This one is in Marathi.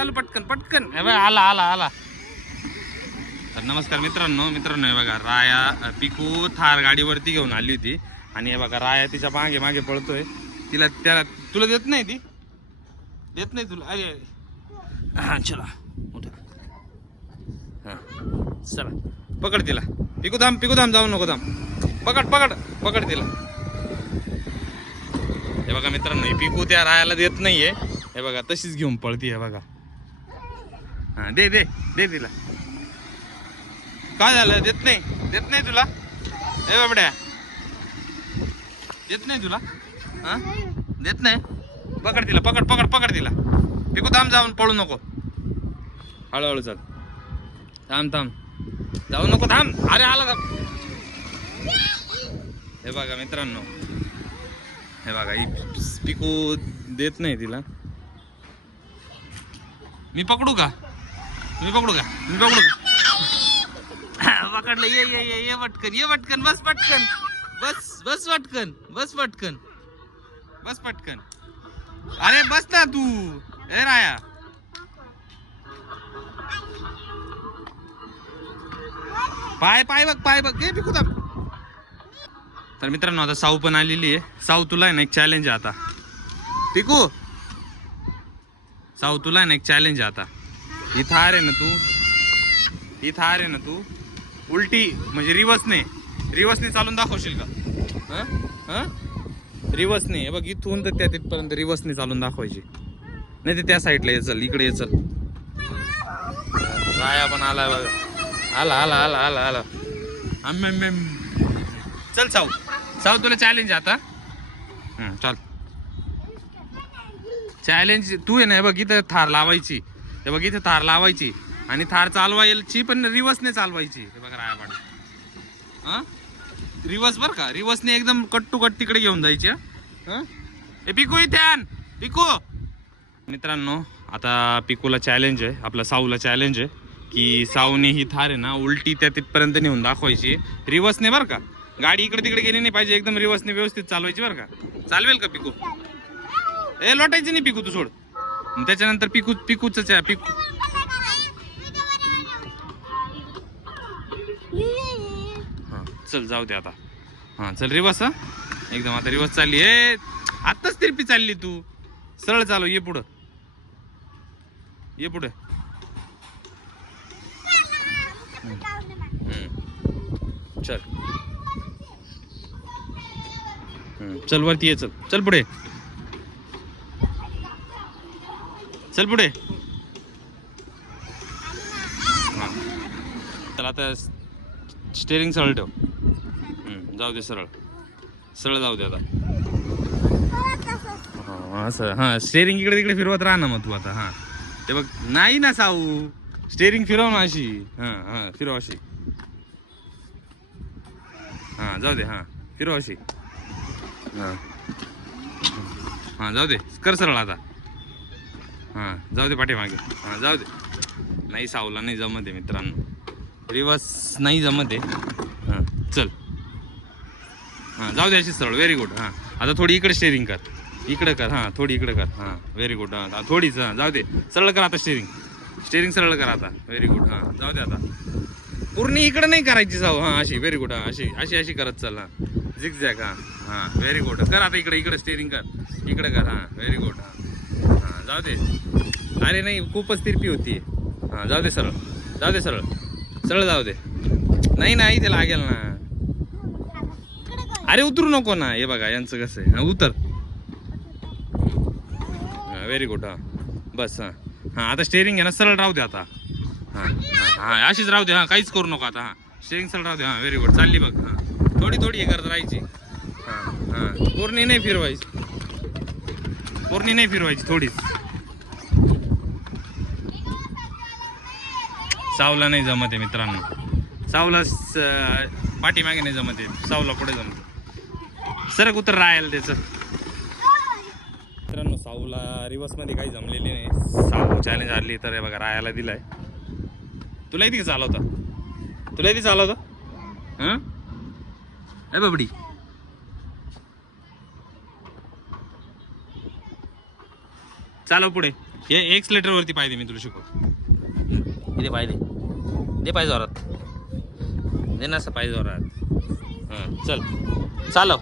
चालू पटकन पटकन. हे बघा आला आला आला. तर नमस्कार मित्रांनो हे बघा राया पिकू थार गाडीवरती घेऊन आली होती आणि हे बघा राया तिच्या मागे मागे पळतोय. तिला त्याला तुला देत नाही ती देत नाही तुला. अरे हा चला हा चला पकड तिला. पिकू थांब जाऊ नको थांब. पकड तिला. हे बघा मित्रांनो ही पिकू त्या रायाला देत नाहीये. हे बघा तशीच घेऊन पळती. हे बघा हा दे तिला. काय झालं देत नाही तुला. ए बाबड्या देत नाही तुला. हा देत नाही. पकड तिला पकड तिला. पिकू थांब जाऊन पळू नको. हळूहळू चाल. थांब जाऊ नको थांब. अरे आला. हे बघा मित्रांनो हे बघा ही पिकू देत नाही तिला. मी पकडू का पकडलं. ये पटकन बस पटकन बस पटकन. अरे बस ना तू. ए राया पाय बघ हे पिकू थांब. तर मित्रांनो आता साऊ पण आलेली आहे. साऊ तुला आहे ना एक चॅलेंज आहे आता. पिकू साऊ तुला आहे ना एक चॅलेंज आहे आता. ही थार आहे ना तू उलटी म्हणजे रिवर्सने चालून दाखवशील का. रिवर्सने हे बघ इथून तर त्या तिथपर्यंत रिवर्सने चालून दाखवायची. नाही ते त्या साईडला ये चल. इकडे ये चल. राया पण आला बघा. आला चल साऊ तुला चॅलेंज आता. चल चॅलेंज तू आहे ना. हे बघ इथं थार लावायची. हे बघ इथे थार लावायची आणि थार चालवायची पण रिवर्सने चालवायची. हे बघ राया पाड रिवर्स बर का. रिवर्सने एकदम कट टू कट तिकडे घेऊन जायची. हे पिकू इथे आण. पिकू मित्रांनो आता पिकूला चॅलेंज आहे. आपला साऊला चॅलेंज आहे की साऊने ही थार आहे ना उलटी त्या तिथपर्यंत नेऊन दाखवायची. रिवर्सने बर का. गाडी इकडे तिकडे गेली नाही पाहिजे. एकदम रिवर्सने व्यवस्थित चालवायची बर का. चालवेल का पिकू. ए लोटायची नाही पिकू तू सोड. त्याच्यानंतर पिकूच चल जाऊ दे आता. हा चल रिवर्स. एकदम आता रिवर्स चालली. आत्ताच तिरपी चालली तू. सरळ चालव. ये पुढं चल चल वरती ये. चल पुढे. चल आता स्टेरिंग सरळ ठेव. जाऊ दे सरळ जाऊ दे आता. असं हा स्टेरिंग इकडे तिकडे फिरवत राहा ना मग तू आता. हा ते बघ नाही ना साऊ. स्टेरिंग फिरव ना अशी. हा फिरव अशी. हा जाऊ दे. हा फिरव अशी. हा जाऊ दे. कर सरळ आता. हा जाऊ दे पाठीमागे. हा जाऊ दे. नाही साऊला नाही जमत आहे मित्रांनो. रिवर्स नाही जमत आहे. हा चल. हा जाऊ दे अशी सरळ. Very good. हा आता थोडी इकडे स्टेरिंग कर. इकडे कर. हा थोडी इकडे कर. हा व्हेरी गुड. हा थोडीच. हा जाऊ दे. सरळ कर आता स्टेरिंग सरळ कर आता. Very good. हा जाऊ दे आता. पूर्ण इकडे नाही करायची साऊ. हा अशी. Very good. हा अशी करत चल. हा झिगझॅग. हा व्हेरी गुड. कर आता इकडे स्टेरिंग कर. इकडे कर. हा व्हेरी गुड. हा जाऊ दे. अरे नाही खूपच तिरपी होती. हा जाऊ दे सरळ. जाऊ दे. नाही ते लागेल ना. अरे उतरू नको ना. हे बघा यांचं कसं आहे. हा उतर. Very good. हा बस. हा आता स्टेरिंग आहे ना सरळ राहू दे आता. हा अशीच राहू दे. हा काहीच करू नको आता. हा स्टेरिंग सरळ राहू दे. हा व्हेरी गुड. चालली बघ. हा थोडी हे करत राहायची. हा पूर्ण नाही फिरवायची थोडीच. सावला नाही जमत आहे मित्रांनो. सावला पाठीमागे नाही जमत आहे. सावला पुढे जमत. सरक उतर राहायला त्याचं. मित्रांनो साऊला रिवर्स मध्ये काही जमलेली नाही. साऊ चॅलेंज आली तर हे बघा रायाला दिलाय. तुला येते का चालवता. हा ए बाबडी. चालव पुढे. हे एक्सलेटर वरती पाहिजे मी तुला शिकवतो. इथे पाहिजे दे पाहिजे जोरात दे ना असं पाहिजे जोरात. हां चल चालव.